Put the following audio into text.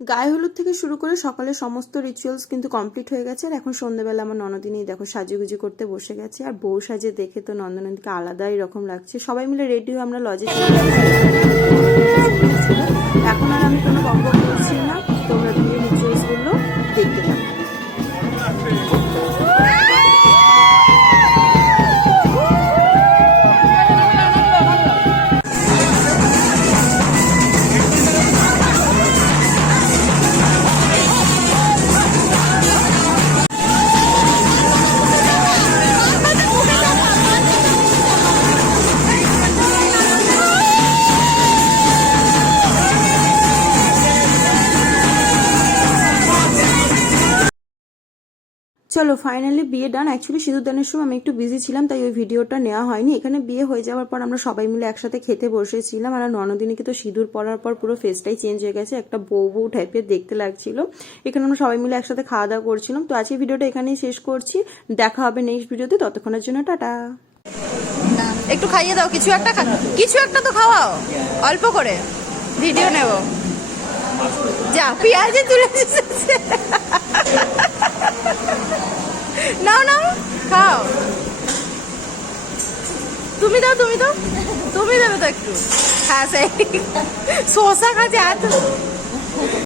গায়ে হলুদ থেকে শুরু করে সকালের সমস্ত রিচুয়ালস কিন্তু কমপ্লিট হয়ে গেছে। আর এখন সন্ধ্যাবেলা আমার ননদিনী দেখো সাজুগুজু করতে বসে গেছে। আর বউ সাজে দেখে তো নন্দনন্দীকে আলাদাই রকম লাগছে। সবাই মিলে রেডি হয়ে আমরা লজে চলে গেছি। এখন আর আমি কোনো বক করছি না, তোমরা বিয়ে রিচুয়ালস গুলো দেখতে থাকো। চলো ফাইনালি বিয়ে ডান। অ্যাকচুয়ালি সিঁদুরদানের সময় আমি একটু বিজি ছিলাম, তাই ওই ভিডিওটা নেওয়া হয়নি। এখানে বিয়ে হয়ে যাওয়ার পর আমরা সবাই মিলে একসাথে খেতে বসেছিলাম। আর ননদিনীকে তো সিঁদুর পরার পর পুরো ফেসটাই চেঞ্জ হয়ে গেছে, একটা বউ বউ টাইপের দেখতে লাগছিল। এখানে আমরা সবাই মিলে একসাথে খাওয়া দাওয়া করছিলাম। তো আজকে ভিডিওটা এখানেই শেষ করছি, দেখা হবে নেক্সট ভিডিওতে। ততক্ষণের জন্য টাটা। একটু খাইয়ে দাও, কিছু একটা কিছু একটা তো খাওয়াও, অল্প করে ভিডিও নেব। যা পেঁয়াজে তুলে নাও নাও খাও। তুমি দাও তুমি দাও, তুমি দেবে তো একটু। হ্যাঁ সেই শসা খাচ্ছে এত